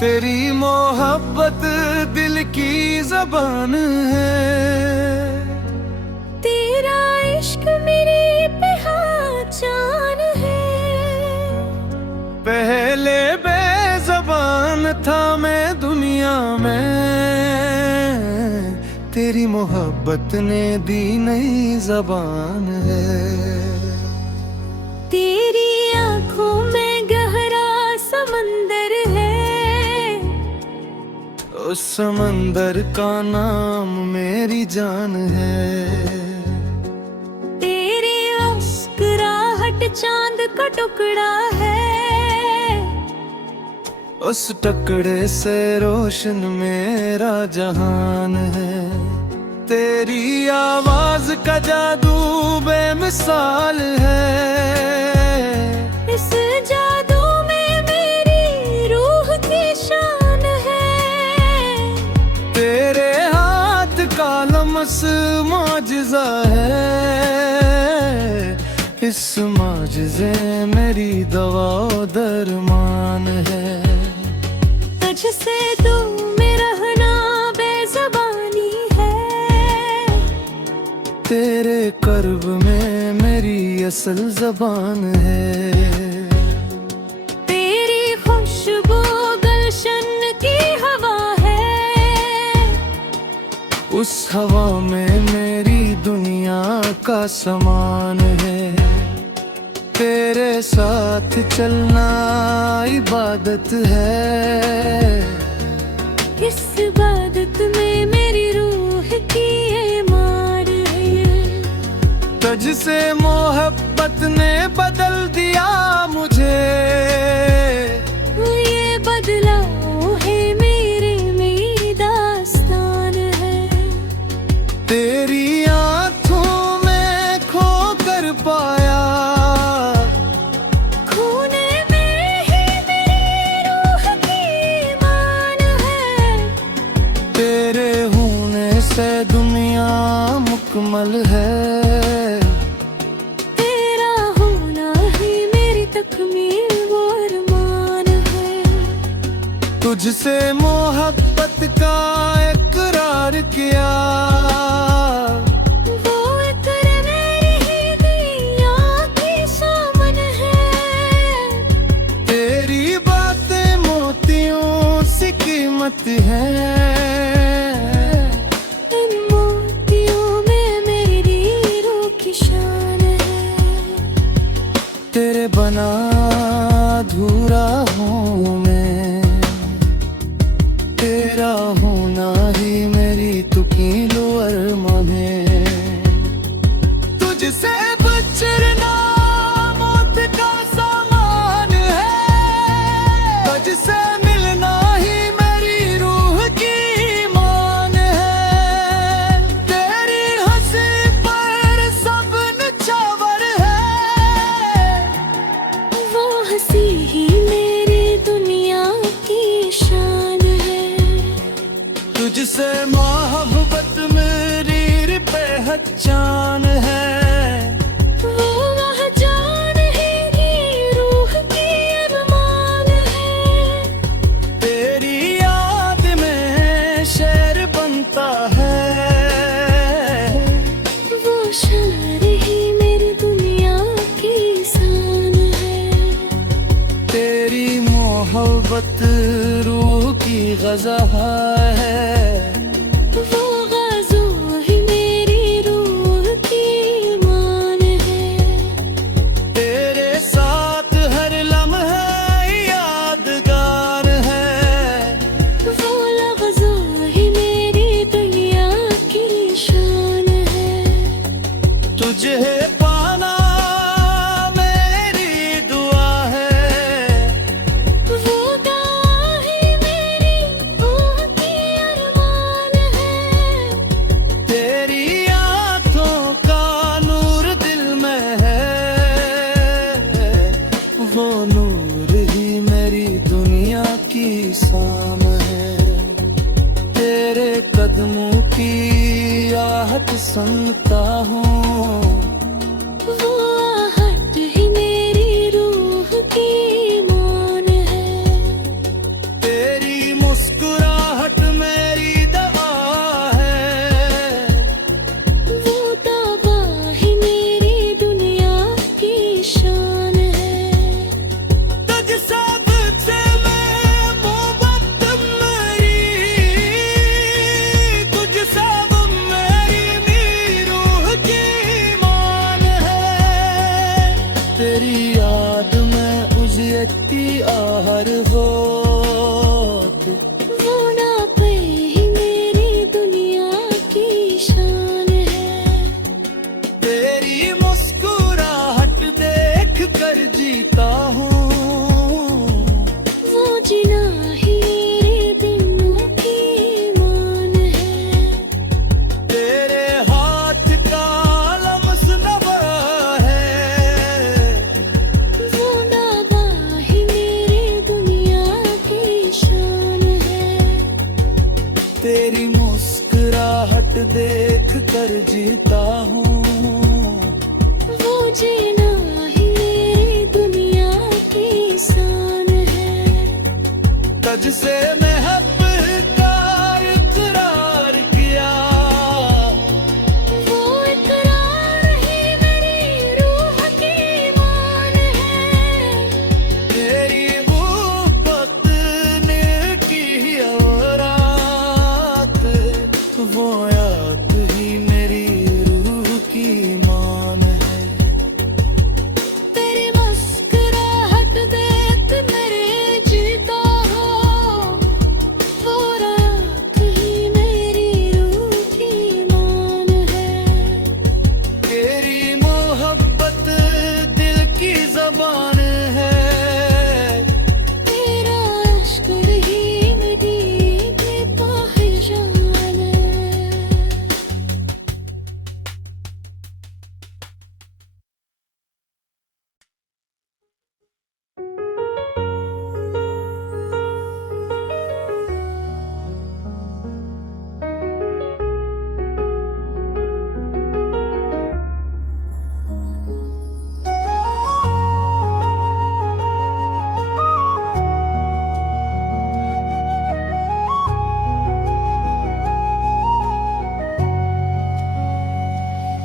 तेरी मोहब्बत दिल की ज़बान है, तेरा इश्क मेरी पहचान है। पहले बेज़बान था मैं दुनिया में, तेरी मोहब्बत ने दी नई ज़बान है। तेरी आंखों में गहरा समंदर है, उस समंदर का नाम मेरी जान है। तेरी मुस्कुराहट चांद का टुकड़ा है, उस टुकड़े से रोशन मेरा जहान है। तेरी आवाज का जादू बेमिसाल है, इस जादू में मेरी रूह की शान है। तेरे हाथ का लम्स मौजिज़ा है, इस मौजिज़े मेरी दवा दरमान है। तुझसे दूर में रहना बेज़बानी है, तेरे कर्ब में मेरी असल ज़बान है। तेरी खुशबू गुलशन की हवा है, उस हवा में मेरी दुनिया का समान है। तेरे साथ चलना इबादत है, इस इबादत में मेरी रूह की ईमान है। तुझसे मोहब्बत ने बदल दिया मुझे, ये बदलाव है मेरी दास्तान है। तेरी आँखों में खो कर पाया, खूने में ही मेरी रूह की ईमान है। तेरे होने से दुनिया मुकम्मल है। तेरा होना ही मेरी तकमील वो अरमान है। तुझसे मोहब्बत का इकरार किया, वो इकरार मेरी ही दुनिया की सामन है। तेरी बातें मोतियों सी कीमत है, इन मोतियों में मेरी रूह की शान है। तेरे बना अधूरा हूँ मैं, तेरा होना ही मेरी तुकीलो अरमान है। तुझसे बिछड़ना मौत का सामान है, तुझसे मिलना ही मेरी रूह की ईमान है। तेरी हंसी पर सब निछावर है, वो हंसी ही मेरी दुनिया की शान है। तुझसे मोहब्बत मेरी पहचान है, वो वह जान है ही रूह की अरमान है। तेरी याद में शेर बनता है, वो शान ही मेरी दुनिया की शान है। तेरी मोहब्बत रूह की ग़ज़ा है। वो ग़ज़ो ही मेरी रूह की ईमान है। तेरे साथ हर लम्हा यादगार है, वो लफ्ज़ो ही मेरी दुनिया की शान है। तुझे पाना मेरी दुआ है, वो दुआ ही मेरी रूह की अरमान है। तेरी आँखों का नूर दिल में है, वो नूर ही मेरी दुनिया की शाम है। तेरे कदमों की आहट सुनता हूँ, वो आहट ही मेरी रूह की ईमान है। तेरी देख कर जीता हूँ। वो जीना ही मेरी दुनिया की शान है। तुझसे मैं हक का इकरार किया, वो इकरार ही मेरी रूह की मान है। तेरी मोहब्बत ने की और रात, वो याद ही मेरी रूह की मान है। तेरी मुस्कुराहट देख मेरे जीता हो, वो रात ही मेरी रूह की मान है। तेरी मोहब्बत दिल की ज़बान है। तेरा इश्क ही मेरी बेपहचान है।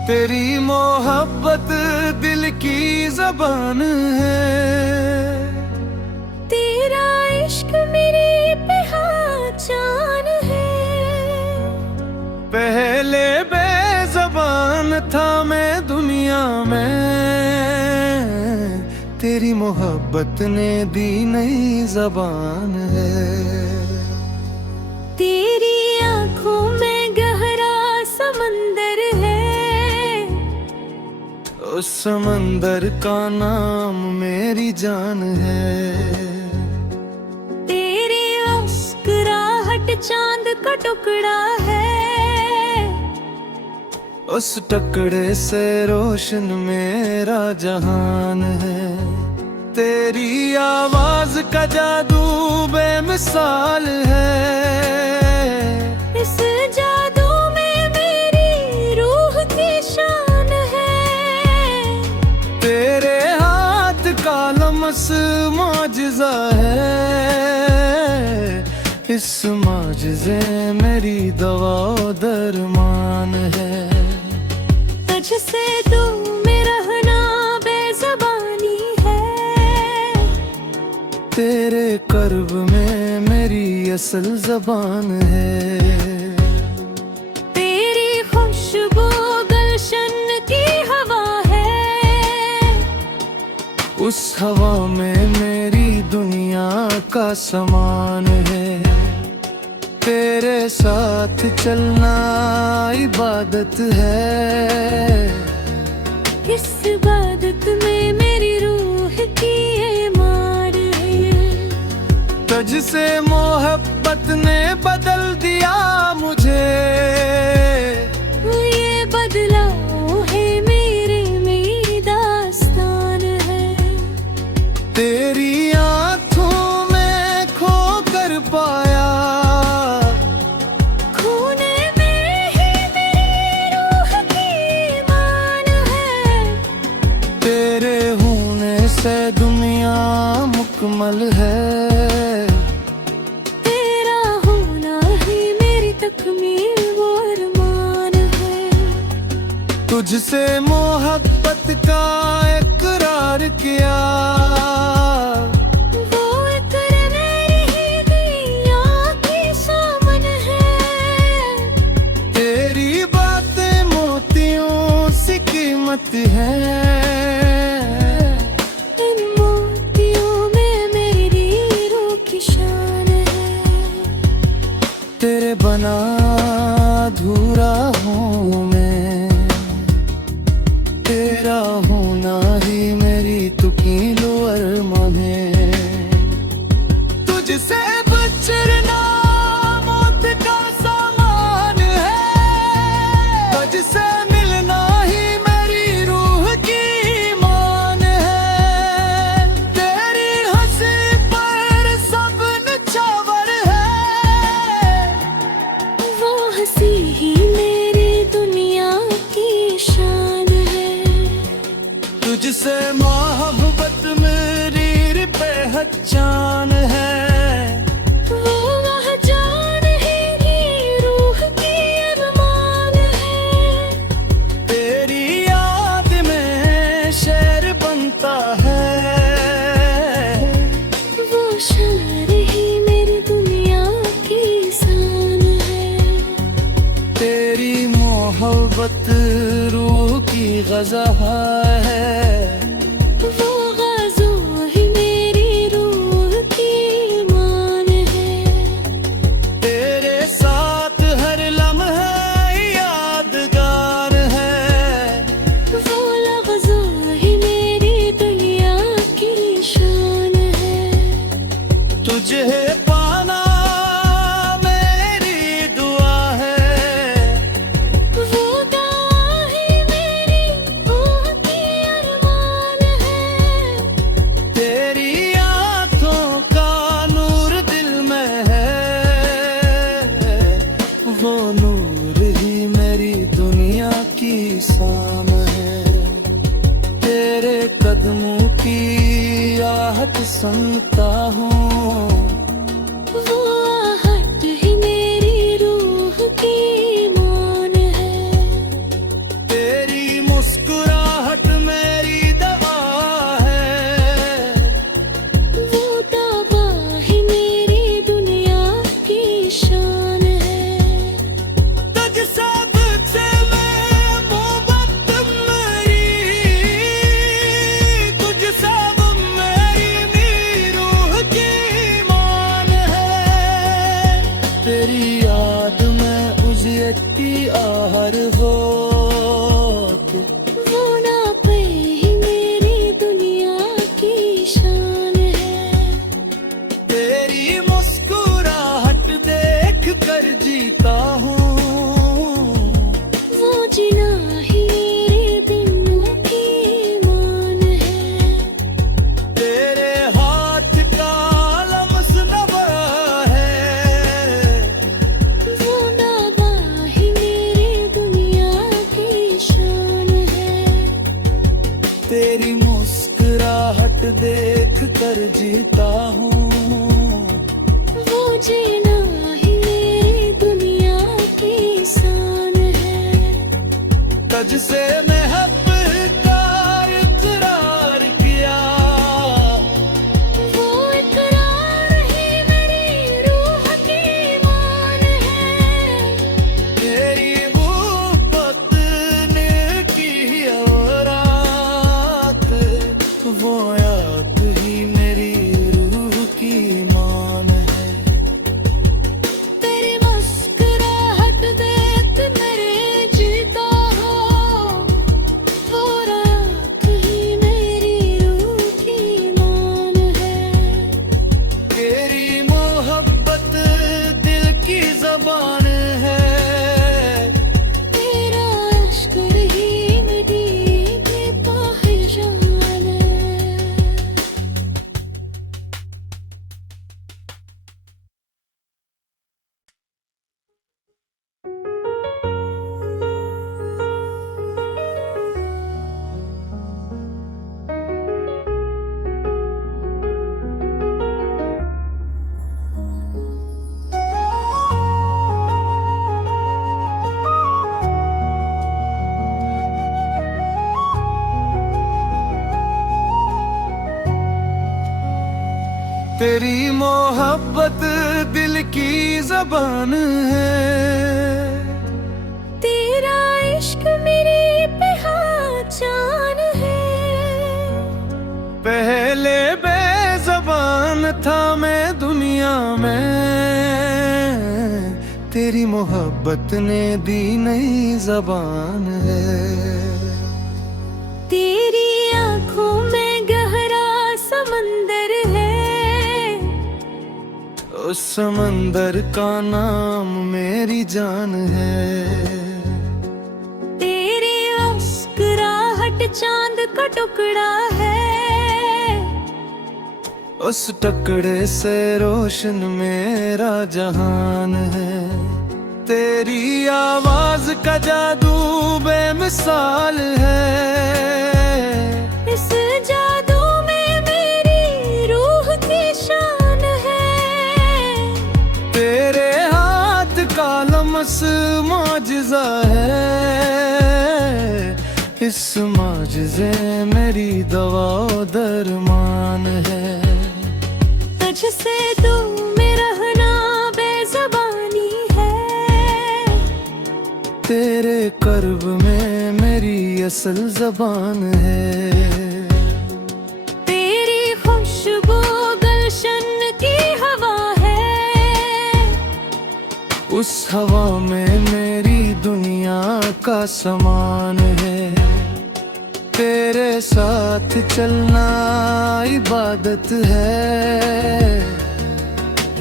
तेरी मोहब्बत दिल की ज़बान है। तेरा इश्क मेरी पहचान है। पहले बेज़बान था मैं दुनिया में, तेरी मोहब्बत ने दी नई ज़बान है। तेरी आंखों में गहरा समंदर है। उस समंदर का नाम मेरी जान है। तेरी मुस्कुराहट चांद का टुकड़ा है। उस टुकड़े से रोशन मेरा जहान है। तेरी आवाज का जादू बेमिसाल है। इस जादू में मेरी रूह की शान है। तेरे हाथ का लम्स मौजिज़ा है। इस मौजिज़े मेरी दवा दरमान है। तुझसे दूर में रहना बेज़बानी है। तेरे कर्ब में मेरी असल ज़बान है। तेरी खुशबू गुलशन की हवा है। उस हवा में मेरी दुनिया का समान है। तेरे साथ चलना इबादत है। इस इबादत में मेरी रूह की ईमान है। तुझसे मोहब्बत ने बदल दिया मुझे। ये बदलाव है मेरी दास्तान है। तेरी आँखों में खो कर पाया, खूने में ही मेरी रूह की ईमान है। तेरे होने से दुनिया मुकम्मल है। तेरा होना ही मेरी तकमील वो अरमान है। तुझसे मोहब्बत का इकरार किया, वो इकरार मेरी दुनिया की शान है। तेरी बातें मोतियों सी कीमत है। इन मोतियों में मेरी रूह की शान है। तेरे बना अधूरा हूँ मैं। तेरा होना ही मेरी तुकीलो अरमान पहचान है। वो वह जान है कि रूह की अरमान है। तेरी याद में शेर बनता है। वो शान ही मेरी दुनिया की शान है। तेरी मोहब्बत रूह की ग़ज़ा है। वो ग़ज़ा ही मेरी रूह की ईमान है। तेरे साथ हर लम्हा यादगार है। वो लफ्ज़ा ही मेरी दुनिया की शान है। तुझे पाना मेरी दुआ है। वो दुआ ही मेरी रूह की अरमान है। तेरी आँखों का नूर दिल में है। वो नूर ही मेरी दुनिया की शाम है। तेरे कदमों की आहट सुनता हूँ। वो आहट ही मेरी रूह की ईमान है। तेरी मुस्कुराहट मेरी दवा है। वो दवा ही मेरी दुनिया की शान है। तुझ सबसे मैं मोहब्बत मेरी, तुझ सब मेरी रूह की ईमान है। तेरी याद में उजड़ती आहर होके। वो ना पे ही मेरी दुनिया की शान है। तेरी मुस्कुराहट देख कर जीता हूँ। वो जीना ही मेरे दिलों की ईमान है। तेरे हाथ का लम्स नवा है। वो दावा ही मेरी दुनिया की शान है। तेरी मुस्कुराहट देख कर जीता हूँ। वो जीना ही मेरी दुनिया की शान है। तुझ से मोहब्बत का इकरार किया। वो इकरार ही मेरी रूह की ईमान है। तेरी मोहब्बत ने की और रात। वो याद ही मेरी रूह की मान है। तेरी मुस्कुराहट देख मेरे जीता हो। वो रात ही मेरी रूह की ईमान है। तेरी मोहब्बत दिल की ज़बान है। तेरा इश्क ही मेरी पहचान है। तेरी मोहब्बत दिल की ज़बान है। तेरा इश्क मेरी पहचान है। पहले बेज़बान था मैं दुनिया में। तेरी मोहब्बत ने दी नई ज़बान है। तेरी आंखों में गहरा समंदर है। उस समंदर का नाम मेरी जान है। तेरी मुस्कुराहट चांद का टुकड़ा है। उस टुकड़े से रोशन मेरा जहान है। तेरी आवाज का जादू बेमिसाल है। इस जादू में मेरी रूह की इस माजिज़े मेरी दवा दरमान है। तुझसे दूर में रहना बेज़बानी है, तेरे कर्ब में मेरी असल ज़बान है। तेरी खुशबू गुलशन की हवा है, उस हवा में मेरी दुनिया का समान है। तेरे साथ चलना इबादत है,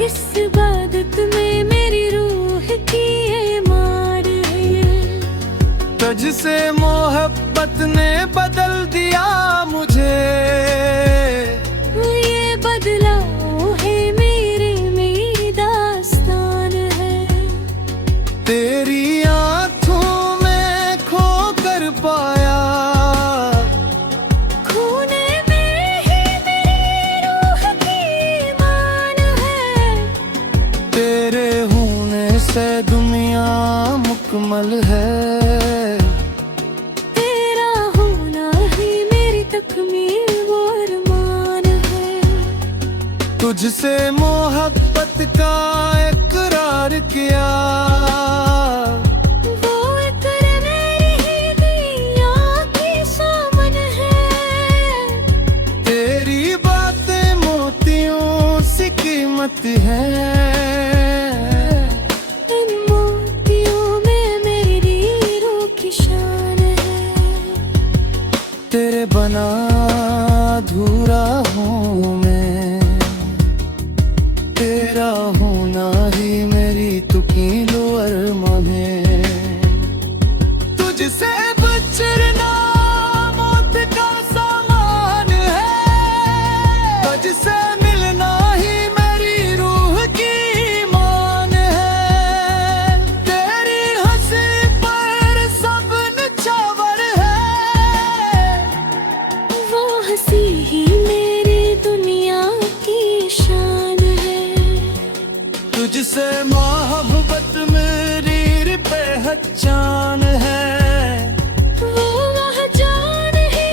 इस इबादत में मेरी रूह की ईमान है। तुझसे मोहब्बत ने बदल दिया मुझे, ये बदलाव है मेरी दास्तान है। तेरी आँखों में खो कर पाया, खूने में ही मेरी रूह की ईमान है। तेरे होने से दुनिया मुकम्मल है। तेरा होना ही मेरी तकमील वो अरमान है। तुझसे मोहब्बत का इकरार किया, वो इक़रार मेरी ही दुनिया की सामन है। तेरी बातें मोतियों सी कीमत है। इन मोतियों में मेरी रूह की शान है। तेरे बना अधूरा हूँ मैं, तेरा होना ही मेरी तुकीलो अरमान है। तुझसे बचना मौत का सामान है, तुझसे मिलना ही मेरी रूह की ईमान है। तेरी हंसी पर सब निछावर है, वो हंसी ही मेरी दुनिया की शान है। तुझसे मोहब्बत मेरी पहचान है। वो वह जान ही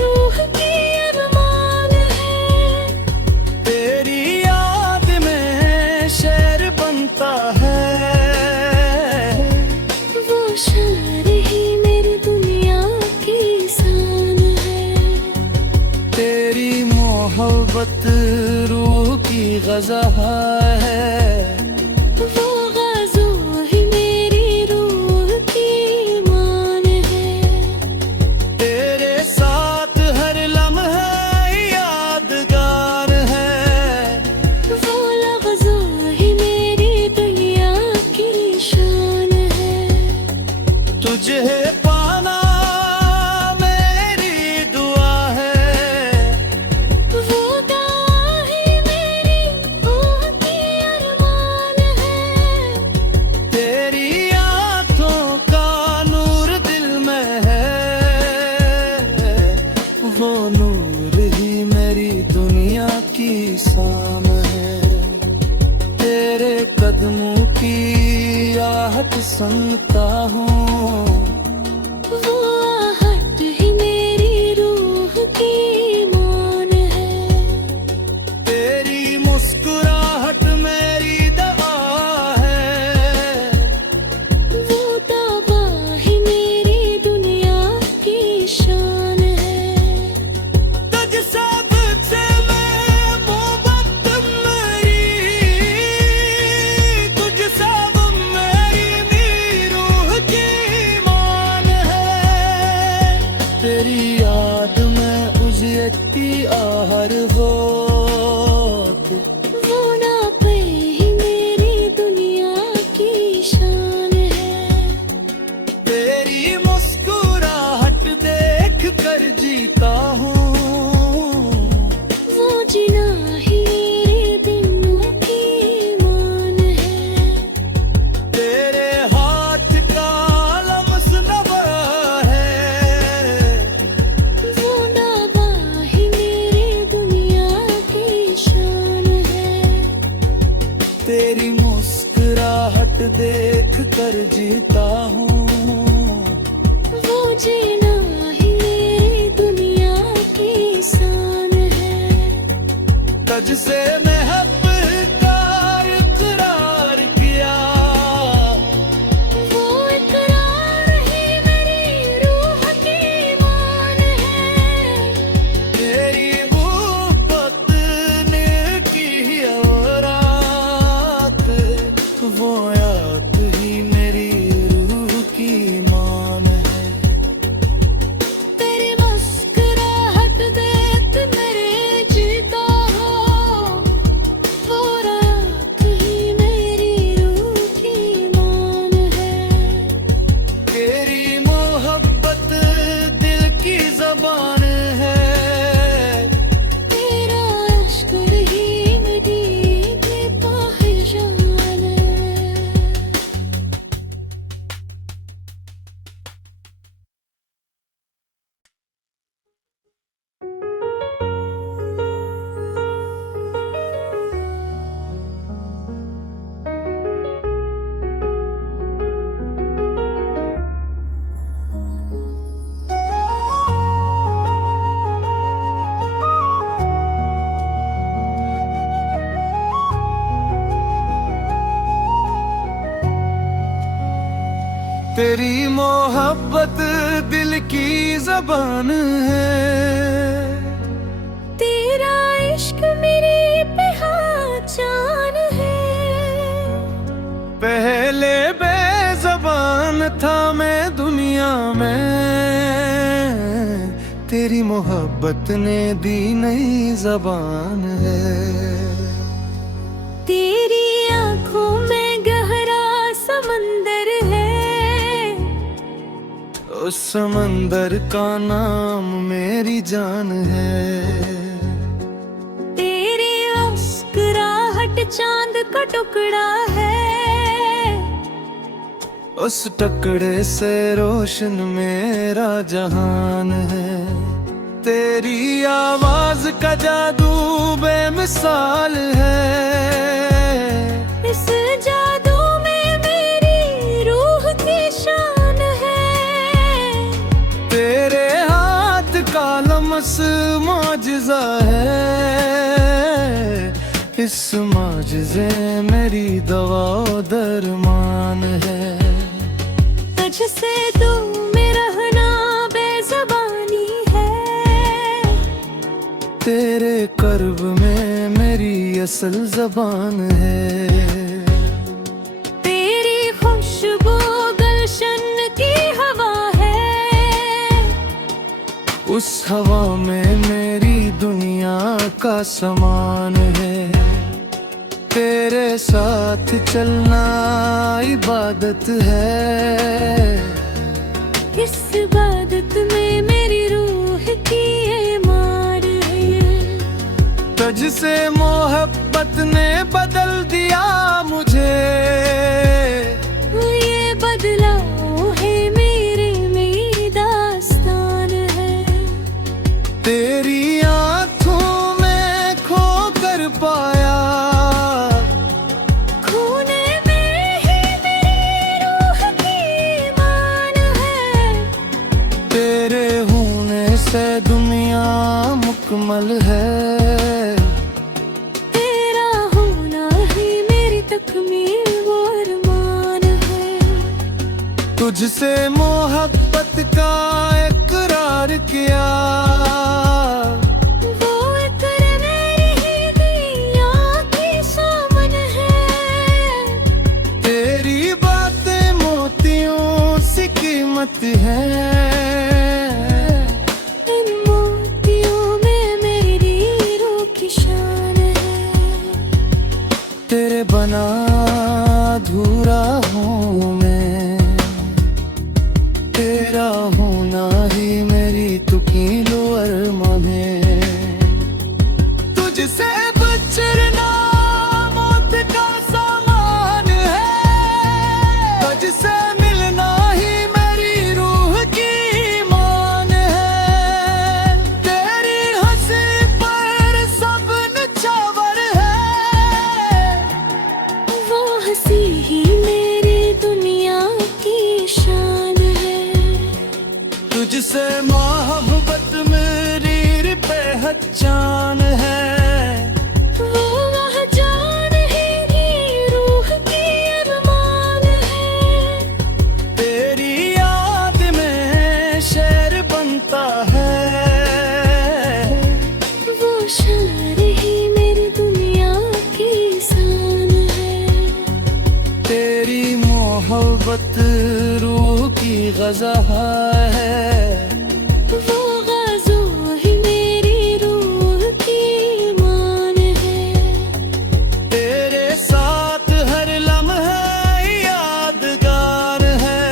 रूह की अरमान है। तेरी याद में शेर बनता है, वो शान ही मेरी दुनिया की शान है। तेरी मोहब्बत रूह की ग़ज़ा है। वो ग़ज़ो ही मेरी रूह की ईमान है। तेरे साथ हर लम्हा यादगार है, वो लफ्ज़ो ही मेरी दुनिया की शान है। तुझे पाना मेरी दुआ है। वो दुआ ही मेरी रूह की अरमान है। तेरी आँखों का नूर दिल में है, वो नूर ही मेरी दुनिया की शाम है। तेरे कदमों की आहट सुनता हूँ, वो आहट ही मेरी रूह की ईमान है। तेरी मुस्कुराहट मेरी दवा है। वो दावा ही मेरी दुनिया की शान है। तुझ सबसे मैं मोहब्बत मेरी, तुझ सब मेरी रूह की ईमान है। तेरी याद में उजड़ती आहर होत, वो ना पे ही मेरी दुनिया की शान है। तेरी मुस्कुराहट देख कर जीता हूँ, वो जीना ही मेरे दिनों की ईमान है। तेरे हाथ का लम्स नवा है। वो नावा ही मेरी दुनिया की शान है। तेरी मुस्कुराहट देख कर जीता हूँ, वो जीना तुझसे मोहब्बत का इकरार किया, वो इकरार ही मेरी रूह की मान है। तेरी मोहब्बत ने की वो रात, वो याद ही मेरी रूह की मान है। तेरी मुस्कुराहट देख मेरे जीता हो, वो रात ही मेरी रूह की मान है। तेरी मोहब्बत दिल की ज़बान है, तेरा इश्क ही मेरी बेपहचान है। तेरी मोहब्बत दिल की ज़बान है, तेरा इश्क मेरी पहचान है। पहले बेज़बान था मैं दुनिया में, तेरी मोहब्बत ने दी नई ज़बान है। तेरी आंखों में गहरा समंदर है, उस समंदर का नाम मेरी जान है। तेरी मुस्कुराहट चांद का टुकड़ा है, उस टुकड़े से रोशन मेरा जहान है। तेरी आवाज का जादू बेमिसाल है, इस जादू में मेरी रूह की शान है। तेरे हाथ का लम्स मौजज़ा है, इस मौजज़े मेरी दवा दरमान है। तुझसे दूर में रहना बेज़बानी है, तेरे कर्ब में मेरी असल ज़बान है। तेरी खुशबू गुलशन की हवा है, उस हवा में मेरी दुनिया का समान है। तेरे साथ चलना इबादत है, इस इबादत में मेरी रूह की ईमान है। तुझसे मोहब्बत ने बदल दिया मुझे, ये बदलाव है मेरी दास्तान है। तेरी आँखों में खो कर पाया, खूने में ही मेरी रूह की ईमान है। तेरे होने से दुनिया मुकम्मल है। तेरा होना ही मेरी तकमील वो अरमान है। तुझसे मोहब्बत का इकरार किया, वो इकरार मेरी ही दुनिया की सामन है। तेरी बातें मोतियों सी कीमत है, इन मोतियों में मेरी रूह की शान है। तेरे बना अधूरा हूँ मैं, तेरा होना ही मेरी तुकीलो अरमान है। तुझसे बचना मौत का सामान है, तुझसे मिलना ही मेरी रूह की ईमान है। तेरी हंसी पर सब निछावर है, वो हंसी ही मेरी दुनिया की शान है। तुझसे मोहब्बत मेरी पहचान है, गज़ा है। वो ग़ज़ा ही मेरी रूह की ईमान है। तेरे साथ हर लम्हा यादगार है।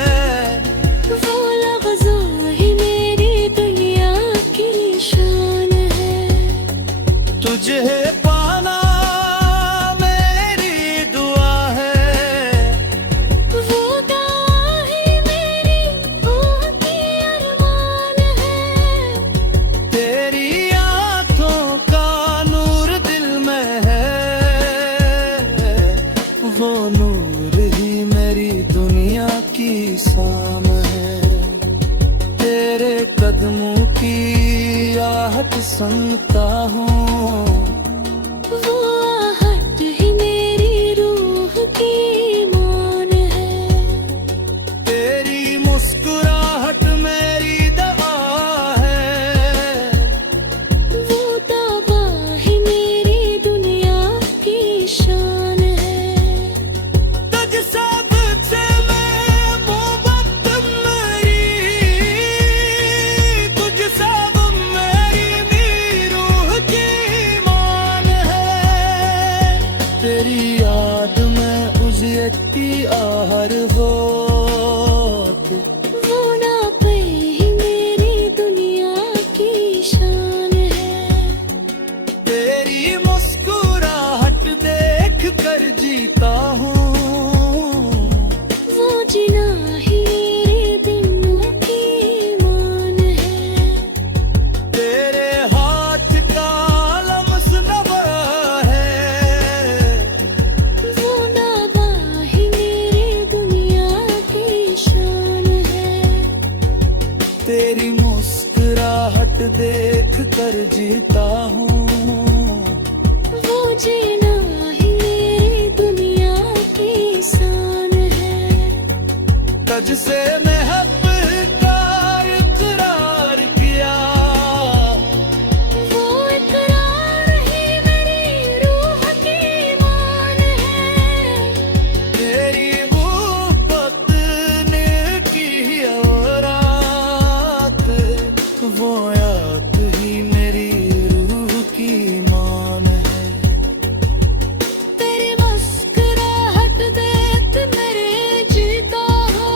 वो लफ्ज़ा ही मेरी दुनिया की शान है। तुझे पाना मेरी दुआ है। वो दुआ ही मेरी रूह की अरमान है। तेरी आँखों का नूर दिल में है। वो नूर ही मेरी दुनिया की शाम है। तेरे कदमों की आहट सुनता हूँ। वो आहट ही मेरी रूह की ईमान है। तेरी मुस्कुराहट मेरी दवा है। वो दवा ही मेरी दुनिया की शान है। तुझ सबसे मैं मोहब्बत मेरी, तुझ सब मेरी रूह की मान है। तेरी याद में उजियती आहर होत। वो ना पे ही मेरी दुनिया की शान है। तेरी मुस्कुराहट देख कर जीता हूँ। वो जीना ही मेरे दिनों की ईमान है। तेरे हाथ का लम्स नवा है। वो नादा ही मेरी दुनिया की शान है। तेरी मुस्कुराहट देख कर जीता हूँ। वो जीना ही मेरी दुनिया की शान है। तुझसे महब्बत का इकरार किया। वो इकरार ही मेरी रूह की ईमान है। तेरी मोहब्बत ने की औरात। वो याद ही मेरी रूह की मान है। तेरी मुस्कुराहट देख मेरे जीता हो।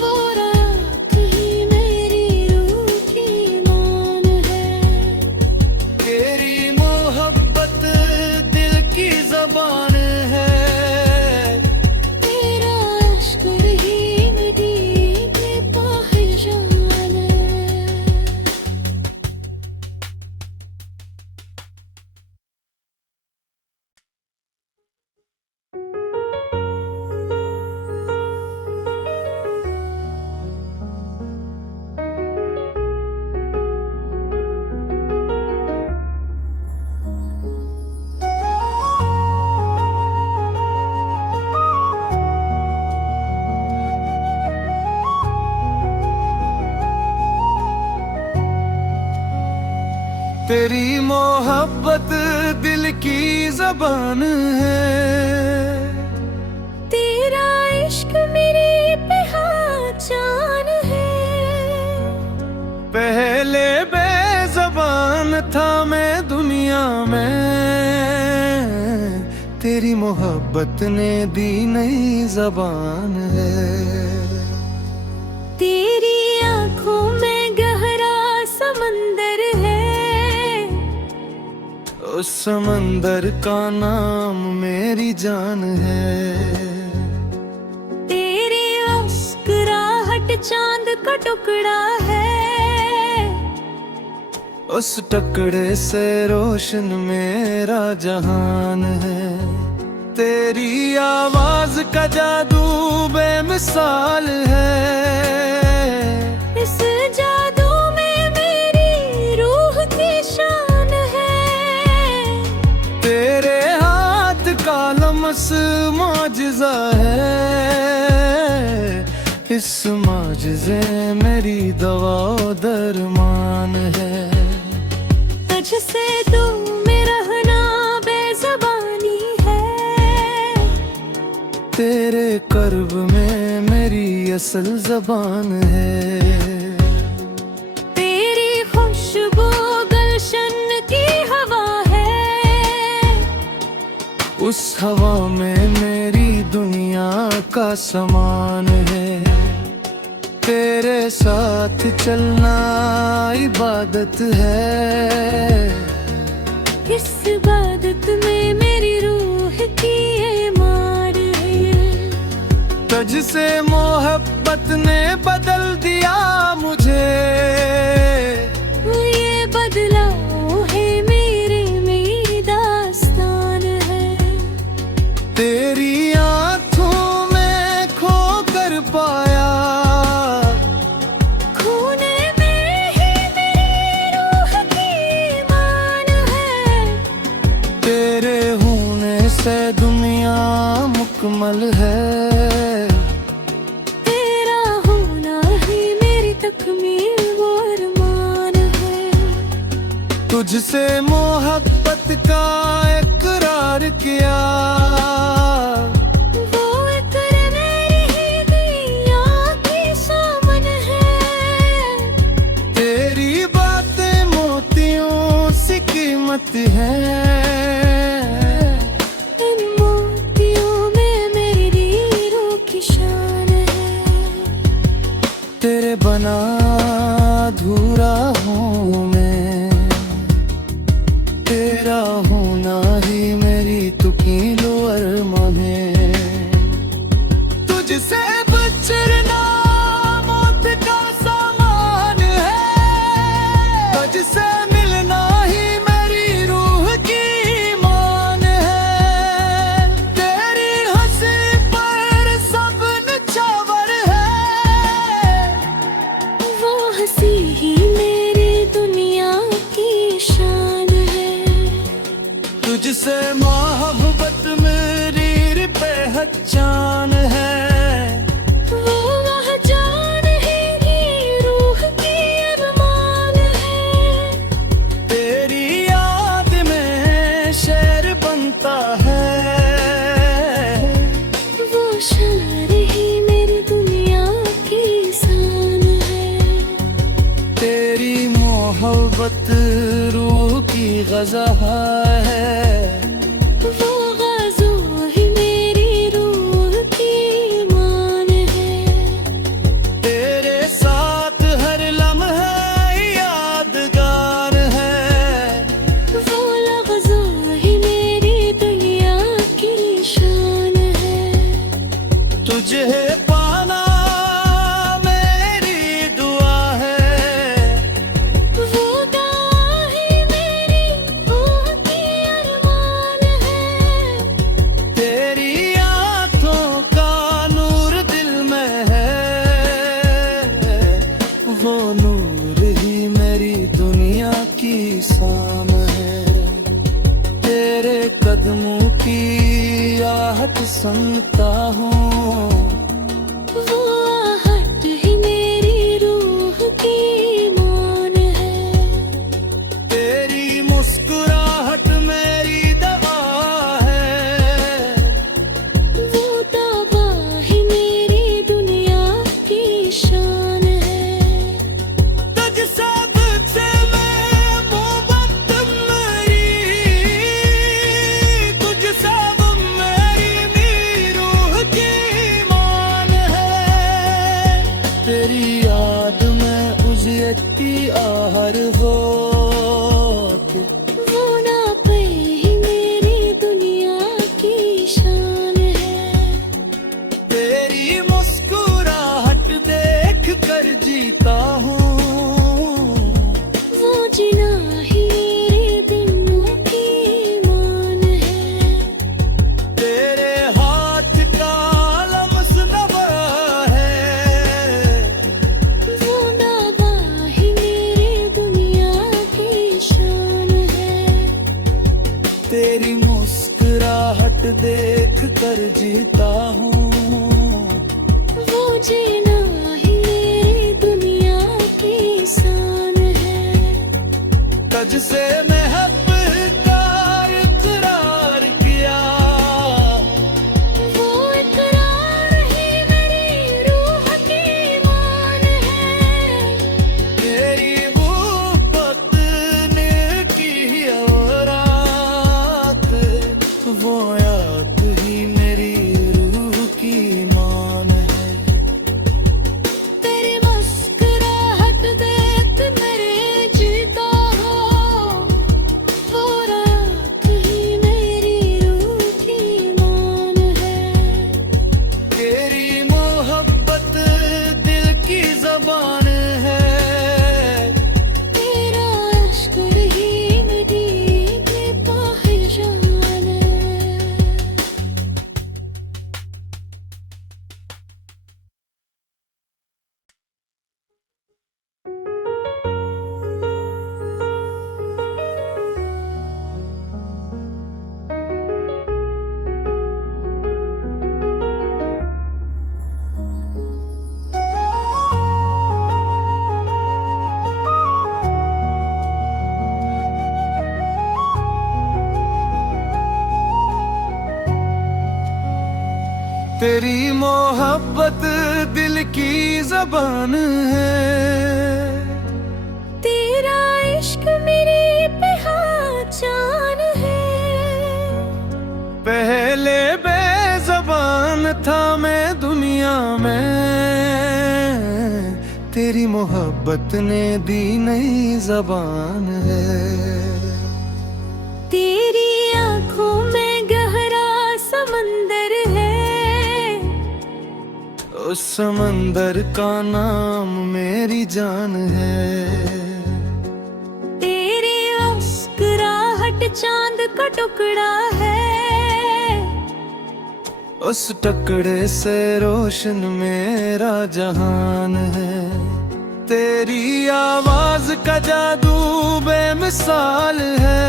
वो रात ही मेरी रूह की ईमान है। तेरी मोहब्बत दिल की ज़बान है। तेरा इश्क ही मेरी पहचान है। तेरी मोहब्बत दिल की ज़बान है। तेरा इश्क मेरी पहचान है। पहले बेज़बान था मैं दुनिया में। तेरी मोहब्बत ने दी नई ज़बान है। तेरी आंखों में गहरा समंदर है। उस समंदर का नाम मेरी जान है। तेरी मुस्कुराहट चांद का टुकड़ा है। उस टुकड़े से रोशन मेरा जहान है। तेरी आवाज का जादू बेमिसाल है। इस जादू में मेरी रूह की शान है। तेरे हाथ का लम्स मौजज़ा है। इस मौजज़े मेरी दवा दरमान है। तुझसे दूर में रहना बेज़बानी है। तेरे कर्ब में मेरी असल जबान है। तेरी खुशबू गुलशन की हवा है, उस हवा में मेरी दुनिया का समान है। तेरे साथ चलना इबादत है, इस इबादत में मेरी रूह की ये मार है। तुझसे मोहब्बत ने बदल दिया मुझे, ये बदलाव है मेरे मेरी दास्तान है। तेरी आँखों में खो कर पाया, खूने में ही मेरी रूह की ईमान है। तेरे होने से दुनिया मुकम्मल है। तेरा होना ही मेरी तकमील वो अरमान है। तुझसे मोहब्बत का इकरार किया, वो इकरार मेरी ही दुनिया की सामन है। तेरी बातें मोतियों सी कीमत है। इन मोतियों में मेरी रूह की शान है। तेरे बना अधूरा हूँ मैं, तेरा होना ही मेरी तुकीलो अरमान है। तुझसे बिछड़ना मौत का सामान है, तुझसे मिलना ही मेरी रूह की ईमान है। तेरी हंसी पर सब निछावर है, वो हंसी ही मेरी दुनिया की शान है। तुझसे मोहब्बत मेरी पहचान है। वो वह जान है ही रूह की अरमान है। तेरी याद में शेर बनता है, वो शान ही मेरी दुनिया की शान है। तेरी मोहब्बत रूह की ग़ज़ा है। वो ग़ज़ो ही मेरी रूह की ईमान है। तेरे साथ हर लम्हा यादगार है, वो लफ्ज़ो ही मेरी दुनिया की शान है। तुझे पाना मेरी दुआ है। वो दुआ ही मेरी रूह की अरमान है। तेरी आँखों का नूर दिल में है, वो नूर ही मेरी दुनिया की शाम है। तेरे कदमों की आहट सुनता हूँ, वो आहट ही मेरी रूह की ईमान है। तेरी मुस्कुराहट मेरी दवा है। वो दवा ही मेरी दुनिया की शान है। तुझसे तुझसे मैं मोहब्बत मेरी, तुझसे मेरी रूह की ईमान है। तेरी याद में उजड़ती आहर हो के, वो ना पे ही मेरी दुनिया की शान है। तेरी मुस्कुराहट देख कर जीता हूँ, वो जीना ही मेरे दिलों की ईमान है। तेरे हाथ का लम्स नवा है। वो नाबा ही मेरी दुनिया की शान है। तेरी मुस्कुराहट देख कर जीता हूँ, वो जीना ही मेरी दुनिया की शान है। तुझसे महब्बत का इकरार किया, वो इकरार ही मेरी रूह तेरी मोहब्बत दिल की ज़बान है, तेरा इश्क मेरी पहचान है। पहले बेज़बान था मैं दुनिया में, तेरी मोहब्बत ने दी नई ज़बान है। तेरी आंखों में गहरा समंदर है, उस समंदर का नाम मेरी जान है। तेरी मुस्कुराहट चांद का टुकड़ा है, उस टुकड़े से रोशन मेरा जहान है। तेरी आवाज का जादू बेमिसाल है,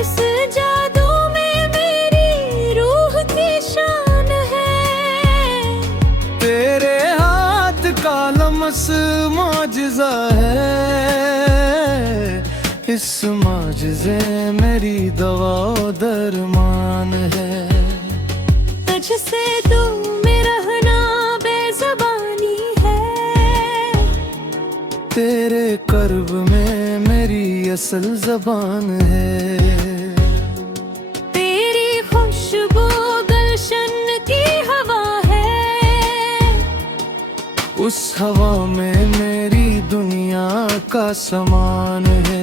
इस जादू में मेरी रूह की शान है। तेरे हाथ का लम्स मौजज़ा है, इस मौजज़े मेरी दवा दरमान है। तुझसे दूर में रहना बेज़बानी है, तेरे कर्ब में मेरी असल ज़बान है। तेरी खुशबू गुलशन की हवा है, उस हवा में मेरी दुनिया का समान है।